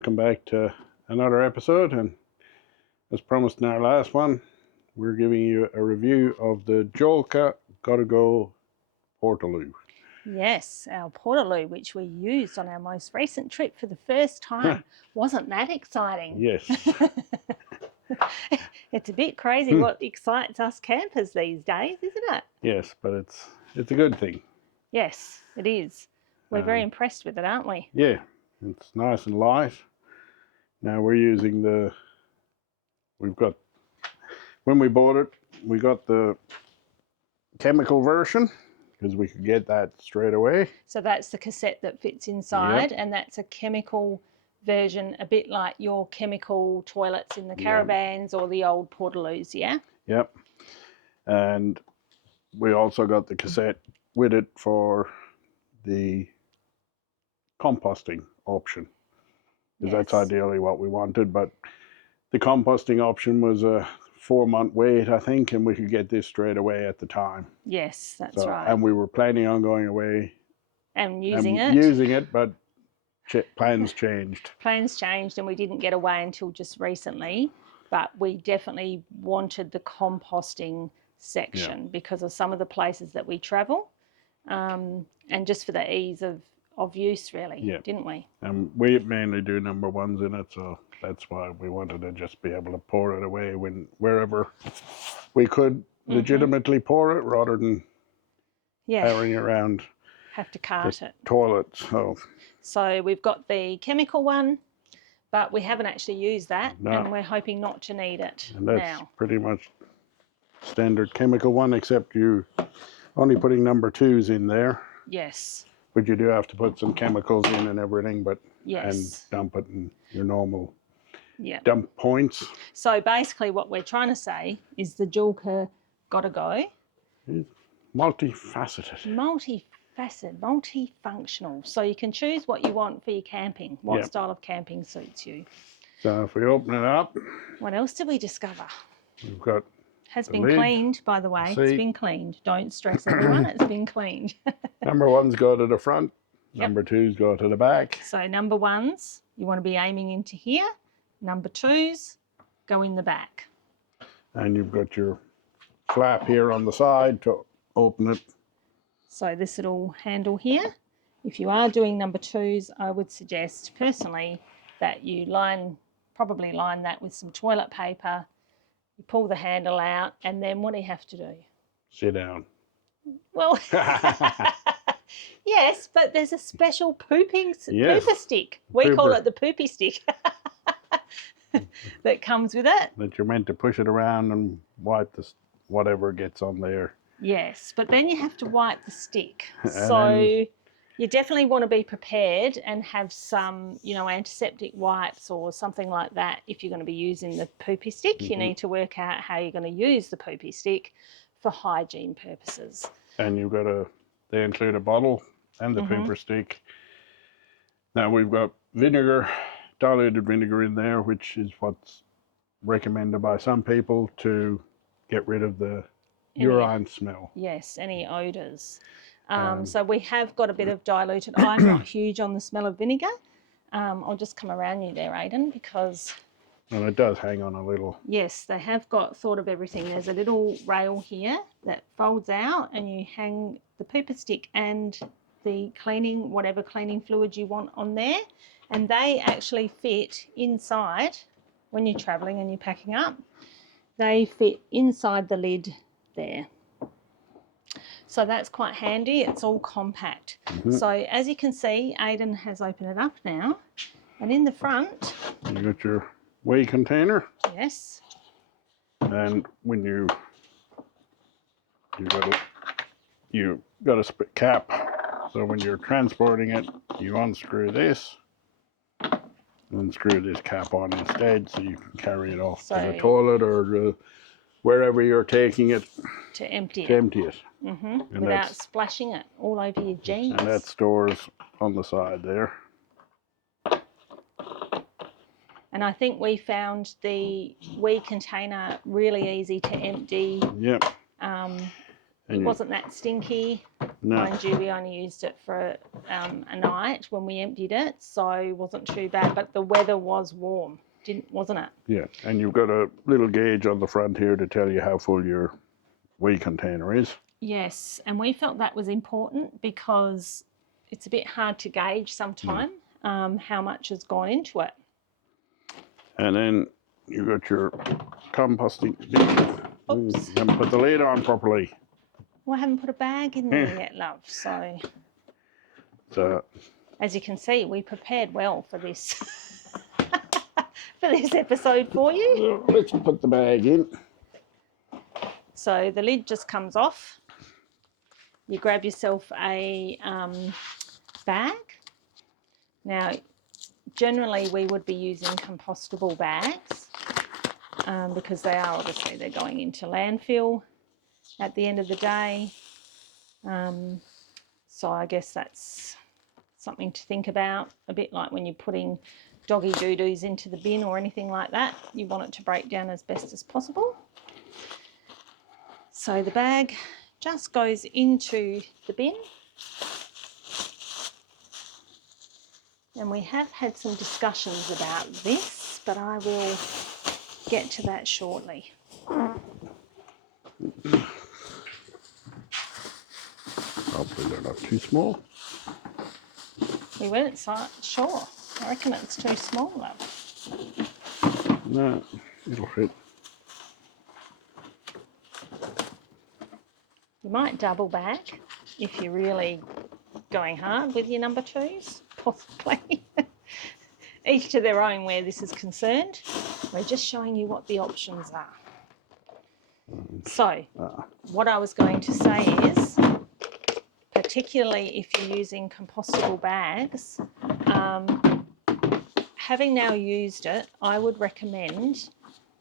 Welcome back to another episode, and as promised in our last one, we're giving you a review of the Jolka Gotta Go Portaloo. Yes, our Portaloo, which we used on our most recent trip for the first time. Wasn't that exciting? Yes. It's a bit crazy what excites us campers these days, isn't it? Yes, but it's a good thing. Yes, it is. We're very impressed with it, aren't we? Yeah, it's nice and light. Now we're using when we bought it, we got the chemical version because we could get that straight away. So that's the cassette that fits inside, and that's a chemical version, a bit like your chemical toilets in the caravans or the old Portaloos, yeah? Yep. And we also got the cassette with it for the composting option, because that's ideally what we wanted. But the composting option was a 4-month wait, I think, and we could get this straight away at the time. Yes, that's right. And we were planning on going away and using it, but plans changed. Plans changed, and we didn't get away until just recently. But we definitely wanted the composting section because of some of the places that we travel, and just for the ease of use, really, didn't we? And we mainly do number ones in it, so that's why we wanted to just be able to pour it away wherever we could legitimately pour it, rather than carrying around. Have to cart it. Toilet. So we've got the chemical one, but we haven't actually used that, and we're hoping not to need it and that's pretty much standard chemical one, except you only putting number 2s in there. Yes. But you do have to put some chemicals in and everything, and dump it in your normal dump points. So basically what we're trying to say is the Jolka Gotta Go. It's multifaceted. Multifunctional. So you can choose what you want for your camping, what style of camping suits you. So if we open it up. What else did we discover? We've got Has been cleaned, by the way. It's been cleaned. Don't stress, everyone. It's been cleaned. Number 1s go to the front. Number 2s go to the back. So number 1s, you want to be aiming into here. Number 2s go in the back. And you've got your flap here on the side to open it. So this little handle here. If you are doing number 2s, I would suggest personally that you probably line that with some toilet paper. You pull the handle out, and then what do you have to do? Sit down. Well, yes, but there's a special pooper stick. We call it the poopy stick that comes with it. That you're meant to push it around and wipe whatever gets on there. Yes, but then you have to wipe the stick. So you definitely want to be prepared and have some, antiseptic wipes or something like that. If you're going to be using the poopy stick, you need to work out how you're going to use the poopy stick for hygiene purposes. And they include a bottle and the pooper stick. Now we've got diluted vinegar in there, which is what's recommended by some people to get rid of the urine smell. Yes, any odours. So we have got a bit of diluted. I'm not huge on the smell of vinegar. I'll just come around you there, Aidan, because... And it does hang on a little. Yes, they have thought of everything. There's a little rail here that folds out, and you hang the pooper stick and the whatever cleaning fluid you want on there. And they actually fit inside when you're travelling and you're packing up. They fit inside the lid there. So that's quite handy. It's all compact. So as you can see, Aidan has opened it up now. And in the front... You got your whey container. Yes. And when you got a cap. So when you're transporting it, you unscrew this. And screw this cap on instead, so you can carry it off to the toilet or wherever you're taking it to empty it. Without splashing it all over your jeans. And that stores on the side there. And I think we found the wee container really easy to empty. Yep. It wasn't that stinky. No. Mind you, we only used it for a night when we emptied it, so it wasn't too bad. But the weather was warm, wasn't it? Yeah, and you've got a little gauge on the front here to tell you how full your wee container is. Yes, and we felt that was important because it's a bit hard to gauge sometimes how much has gone into it. And then you've got your composting bin. Oops. You haven't put the lid on properly. Well, I haven't put a bag in there yet, love. So, as you can see, we prepared well for this for this episode for you. let's put the bag in. So the lid just comes off. You grab yourself a bag. Now, generally we would be using compostable bags because they're going into landfill at the end of the day. So I guess that's something to think about, a bit like when you're putting doggy doo-doos into the bin or anything like that. You want it to break down as best as possible. So the bag just goes into the bin. And we have had some discussions about this, but I will get to that shortly. Hopefully they're not too small. We weren't sure. I reckon it's too small, love. No, it'll fit. You might double back if you're really going hard with your number twos, possibly. Each to their own where this is concerned. We're just showing you what the options are. So, what I was going to say is, particularly if you're using compostable bags, having now used it, I would recommend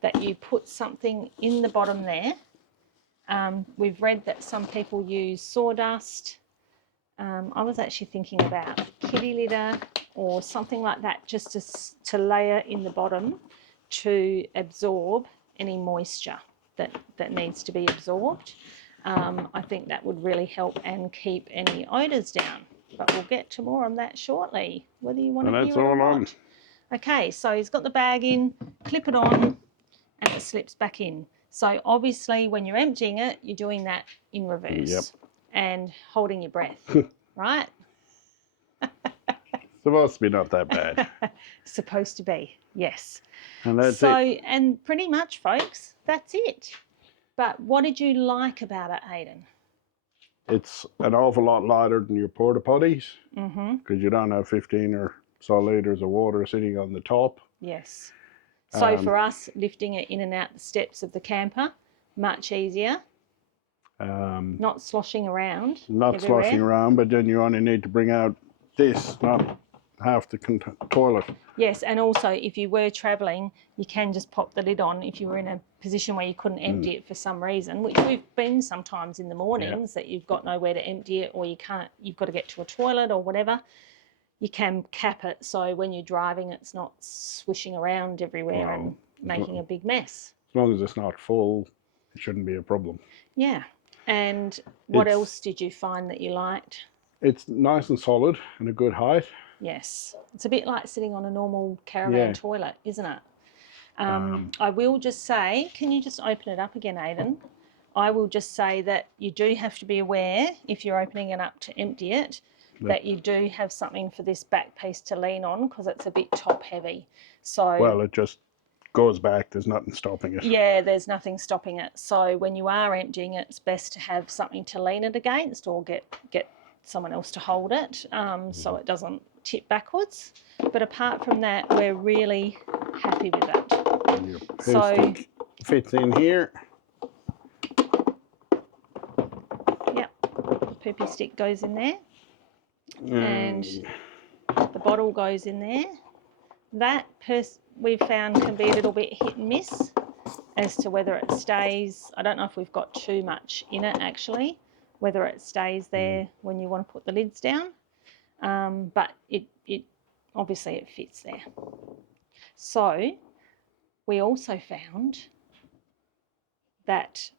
that you put something in the bottom there. We've read that some people use sawdust. I was actually thinking about kitty litter or something like that, just to layer in the bottom to absorb any moisture that needs to be absorbed. I think that would really help and keep any odours down. But we'll get to more on that shortly, whether you want to hear it or not. Okay, so he's got the bag in, clip it on, and it slips back in. So obviously when you're emptying it, you're doing that in reverse and holding your breath, right? Supposed to be not that bad. Supposed to be, yes. And that's it. And pretty much, folks, that's it. But what did you like about it, Aidan? It's an awful lot lighter than your porta potties because you don't have 15 or so litres of water sitting on the top. Yes. So for us, lifting it in and out the steps of the camper, much easier. Not sloshing around. Not sloshing around, but then you only need to bring out this, not half the toilet. Yes, and also if you were travelling, you can just pop the lid on if you were in a position where you couldn't empty it for some reason, which we've been sometimes in the mornings that you've got nowhere to empty it or you've got to get to a toilet or whatever. You can cap it so when you're driving it's not swishing around everywhere and making a big mess. As long as it's not full, it shouldn't be a problem. Yeah. And what else did you find that you liked? It's nice and solid and a good height. Yes. It's a bit like sitting on a normal caravan toilet, isn't it? I will just say, can you just open it up again, Aidan? I will just say that you do have to be aware, if you're opening it up to empty it, that you do have something for this back piece to lean on because it's a bit top heavy. So well, it just goes back. There's nothing stopping it. Yeah, there's nothing stopping it. So when you are emptying it, it's best to have something to lean it against or get someone else to hold it so it doesn't tip backwards. But apart from that, we're really happy with it. And your poo stick fits in here. Yep, poopy stick goes in there. And the bottle goes in there. That we've found can be a little bit hit and miss as to whether it stays. I don't know if we've got too much in it actually, whether it stays there when you want to put the lids down. But it obviously it fits there. So we also found that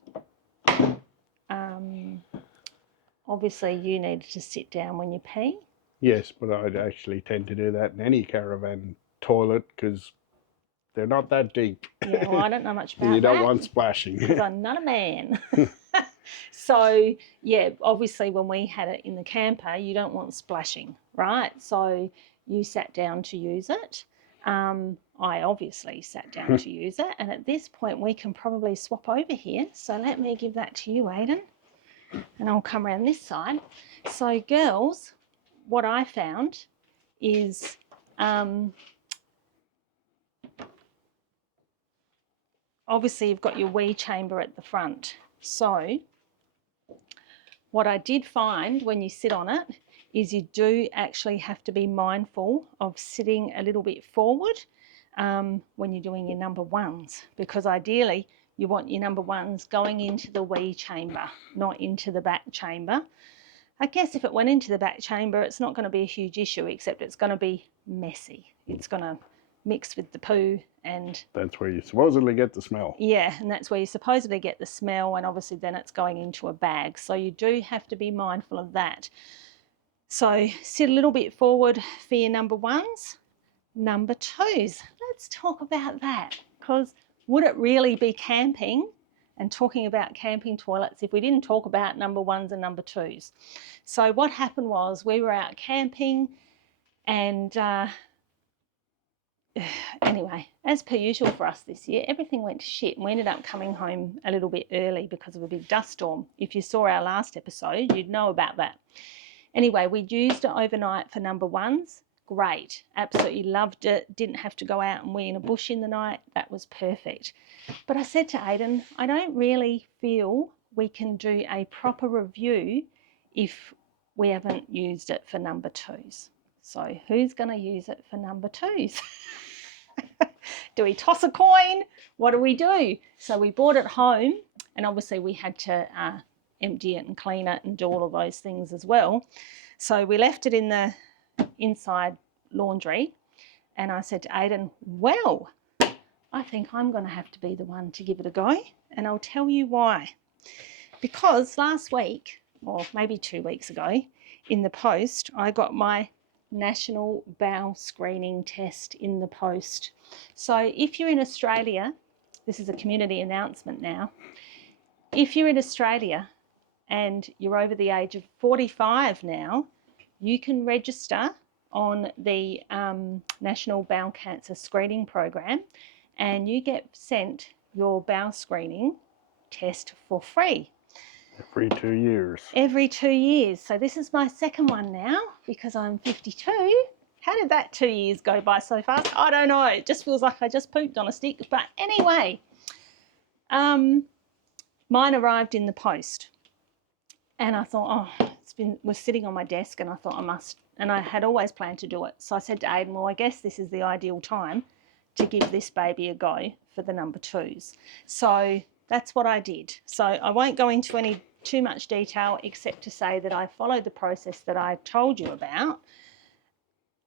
obviously you needed to sit down when you pee. Yes, but I'd actually tend to do that in any caravan toilet because they're not that deep. Yeah, well, I don't know much about You don't that want splashing. because I'm not a man. So, yeah, obviously when we had it in the camper, you don't want splashing, right? So you sat down to use it. I obviously sat down to use it. And at this point, we can probably swap over here. So let me give that to you, Aidan, and I'll come around this side. So, girls, what I found is obviously you've got your wee chamber at the front. So what I did find when you sit on it is you do actually have to be mindful of sitting a little bit forward when you're doing your number ones, because ideally you want your number ones going into the wee chamber, not into the back chamber. I guess if it went into the back chamber, it's not going to be a huge issue, except it's going to be messy. It's going to mix with the poo, and That's where you supposedly get the smell. yeah, and that's where you supposedly get the smell, and obviously then it's going into a bag. So you do have to be mindful of that. So sit a little bit forward for your number ones. Number twos, let's talk about that, because would it really be camping and talking about camping toilets if we didn't talk about number ones and number twos? So what happened was we were out camping, and anyway, as per usual for us this year, everything went to shit, and we ended up coming home a little bit early because of a big dust storm. If you saw our last episode, you'd know about that. Anyway, we used it overnight for number ones. Great, absolutely loved it. Didn't have to go out and wee in a bush in the night. That was perfect. But I said to Aidan, I don't really feel we can do a proper review if we haven't used it for number twos. So who's going to use it for number twos? Do we toss a coin? What do we do? So we brought it home, and obviously we had to empty it and clean it and do all of those things as well. So we left it in the inside laundry, and I said to Aidan, well, I think I'm going to have to be the one to give it a go, and I'll tell you why. Because last week, or maybe 2 weeks ago, in the post, I got my national bowel screening test in the post. So if you're in Australia, this is a community announcement now, if you're in Australia and you're over the age of 45 now, you can register on the National Bowel Cancer Screening Program, and you get sent your bowel screening test for free. Every 2 years. Every 2 years. So this is my second one now because I'm 52. How did that 2 years go by so fast? I don't know. It just feels like I just pooped on a stick. But anyway, mine arrived in the post, and I thought, oh, was sitting on my desk, and I thought I must, and I had always planned to do it. So I said to Aidan, well, I guess this is the ideal time to give this baby a go for the number twos. So that's what I did. So I won't go into too much detail except to say that I followed the process that I told you about,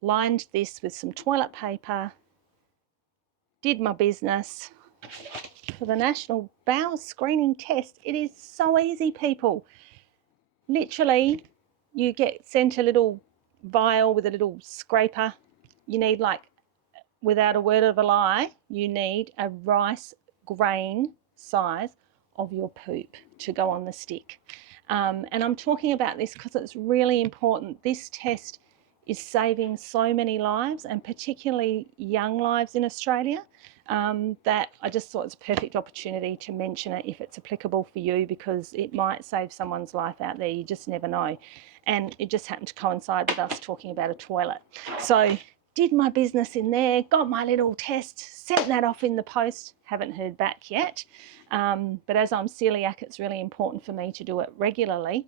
lined this with some toilet paper, did my business. For the National Bowel Screening Test, it is so easy, people. Literally, you get sent a little vial with a little scraper. You need, like, without a word of a lie, you need a rice grain size of your poop to go on the stick. And I'm talking about this because it's really important. This test is saving so many lives, and particularly young lives in Australia, that I just thought it's a perfect opportunity to mention it if it's applicable for you, because it might save someone's life out there. You just never know. And it just happened to coincide with us talking about a toilet. So did my business in there, got my little test, sent that off in the post, haven't heard back yet. But as I'm celiac, it's really important for me to do it regularly.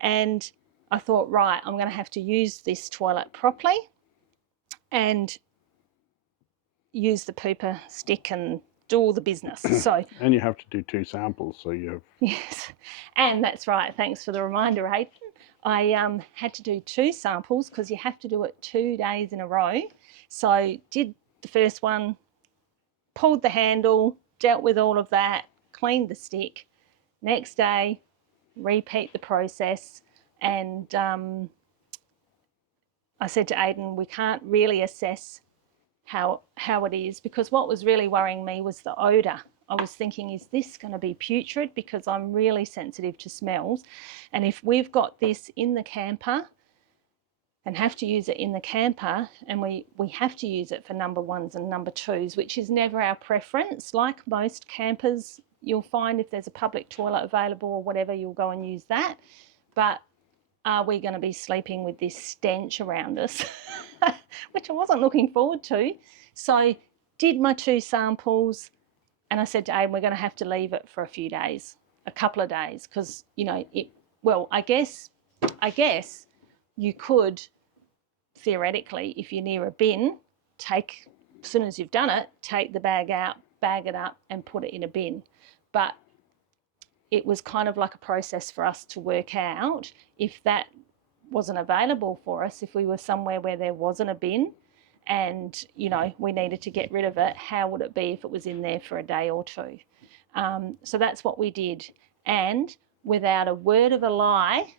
And I thought, right, I'm going to have to use this toilet properly and use the pooper stick and do all the business. So, and you have to do 2 samples, so you have... Yes, and that's right. Thanks for the reminder, Aidan. I had to do 2 samples because you have to do it 2 days in a row. So did the first one, pulled the handle, dealt with all of that, cleaned the stick. Next day, repeat the process, and I said to Aidan, we can't really assess how it is, because what was really worrying me was the odour. I was thinking, is this going to be putrid? Because I'm really sensitive to smells. And if we've got this in the camper and have to use it in the camper, and we have to use it for number ones and number twos, which is never our preference. Like most campers, you'll find if there's a public toilet available or whatever, you'll go and use that. But are we going to be sleeping with this stench around us, which I wasn't looking forward to? So did my 2 samples, and I said to Aidan, we're going to have to leave it for a few days, a couple of days, because, you know, I guess you could theoretically, if you're near a bin, as soon as you've done it, take the bag out, bag it up and put it in a bin. But it was kind of like a process for us to work out if that wasn't available for us, if we were somewhere where there wasn't a bin and, you know, we needed to get rid of it, how would it be if it was in there for a day or 2? So that's what we did. And without a word of a lie,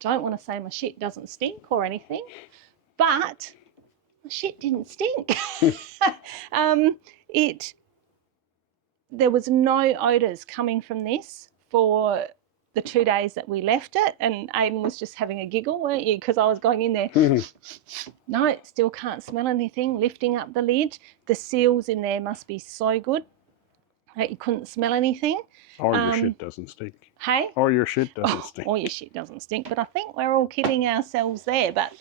don't want to say my shit doesn't stink or anything, but my shit didn't stink. There was no odours coming from this for the 2 days that we left it. And Aidan was just having a giggle, weren't you? Because I was going in there, no, still can't smell anything, lifting up the lid. The seals in there must be so good that you couldn't smell anything. Or your shit doesn't stink. Hey? Or your shit doesn't stink. Or your shit doesn't stink. But I think we're all kidding ourselves there. But,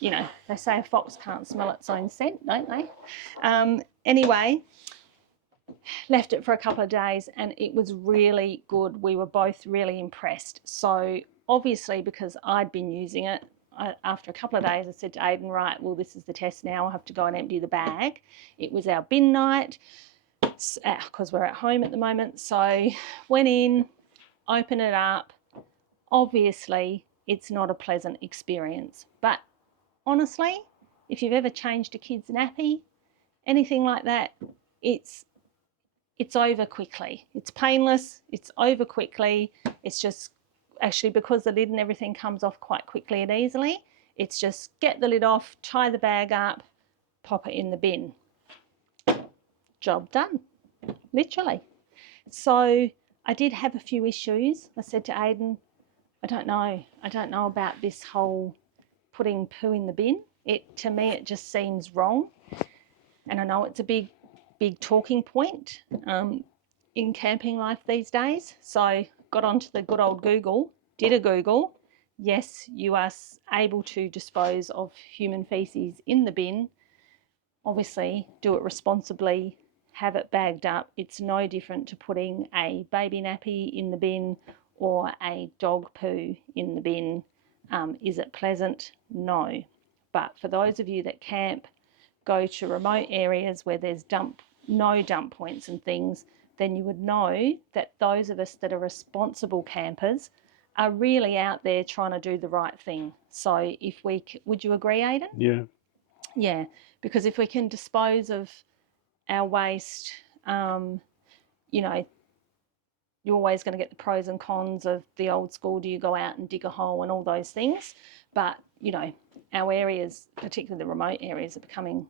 you know, they say a fox can't smell its own scent, don't they? Anyway, left it for a couple of days and it was really good. We were both really impressed. So obviously, because I'd been using it, after a couple of days I said to Aidan, right, well, this is the test now. I'll have to go and empty the bag. It was our bin night because we're at home at the moment. So went in, opened it up. Obviously, it's not a pleasant experience. But honestly, if you've ever changed a kid's nappy, anything like that, it's over quickly. It's painless, it's over quickly. It's just actually, because the lid and everything comes off quite quickly and easily, it's just get the lid off, tie the bag up, pop it in the bin. Job done, literally. So I did have a few issues. I said to Aidan, I don't know about this whole putting poo in the bin. To me, it just seems wrong. And I know it's a big talking point in camping life these days. So got onto the good old Google, did a Google. Yes, you are able to dispose of human faeces in the bin. Obviously, do it responsibly, have it bagged up. It's no different to putting a baby nappy in the bin or a dog poo in the bin. Is it pleasant? No. But for those of you that camp, go to remote areas where there's no dump points and things, then you would know that those of us that are responsible campers are really out there trying to do the right thing. So if would you agree, Aidan? Yeah. Yeah, because if we can dispose of our waste, you know, you're always going to get the pros and cons of the old school, do you go out and dig a hole and all those things. But, you know, our areas, particularly the remote areas, are becoming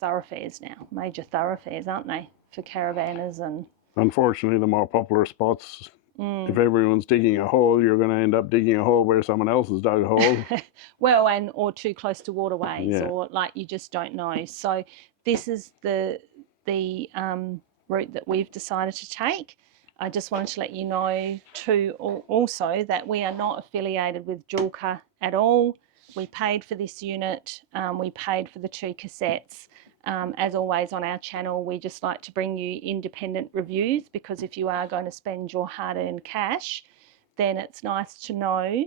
thoroughfares now, major thoroughfares, aren't they, for caravanners? And unfortunately, the more popular spots, if everyone's digging a hole, you're going to end up digging a hole where someone else has dug a hole. Well, or too close to waterways, or like you just don't know. So this is the route that we've decided to take. I just wanted to let you know too also that we are not affiliated with Julka at all. We paid for this unit. We paid for the 2 cassettes. As always on our channel, we just like to bring you independent reviews, because if you are going to spend your hard-earned cash, then it's nice to know,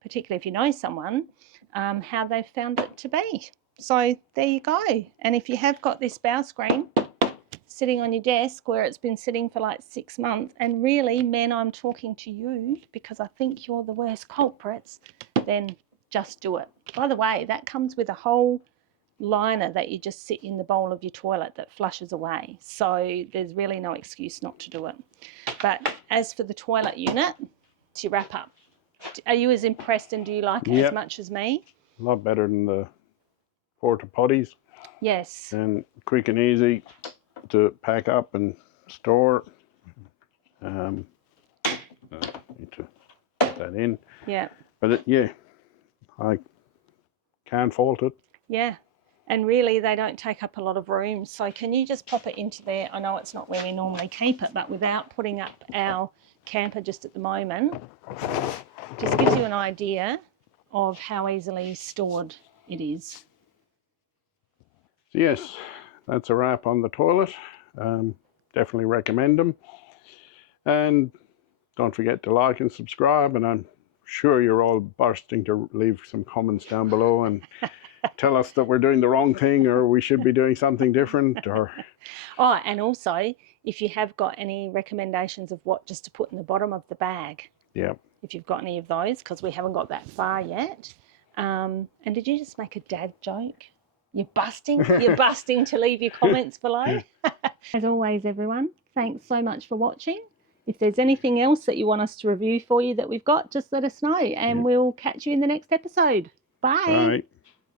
particularly if you know someone, how they've found it to be. So there you go. And if you have got this bow screen sitting on your desk where it's been sitting for like 6 months, and really, men, I'm talking to you because I think you're the worst culprits, then just do it. By the way, that comes with a whole liner that you just sit in the bowl of your toilet that flushes away. So there's really no excuse not to do it. But as for the toilet unit, to wrap up, are you as impressed and do you like it as much as me? A lot better than the porta potties, Yes. and quick and easy to pack up and store. Need to put that in. Yeah. But yeah, I can't fault it. Yeah. And really, they don't take up a lot of room. So can you just pop it into there? I know it's not where we normally keep it, but without putting up our camper just at the moment, just gives you an idea of how easily stored it is. So yes, that's a wrap on the toilet. Definitely recommend them. And don't forget to like and subscribe. And I'm sure you're all bursting to leave some comments down below and tell us that we're doing the wrong thing or we should be doing something different. Or Oh, and also, if you have got any recommendations of what just to put in the bottom of the bag, yeah, if you've got any of those, because we haven't got that far yet. And did you just make a dad joke? You're busting to leave your comments below. As always, everyone, thanks so much for watching. If there's anything else that you want us to review for you that we've got, just let us know and we'll catch you in the next episode. Bye. right.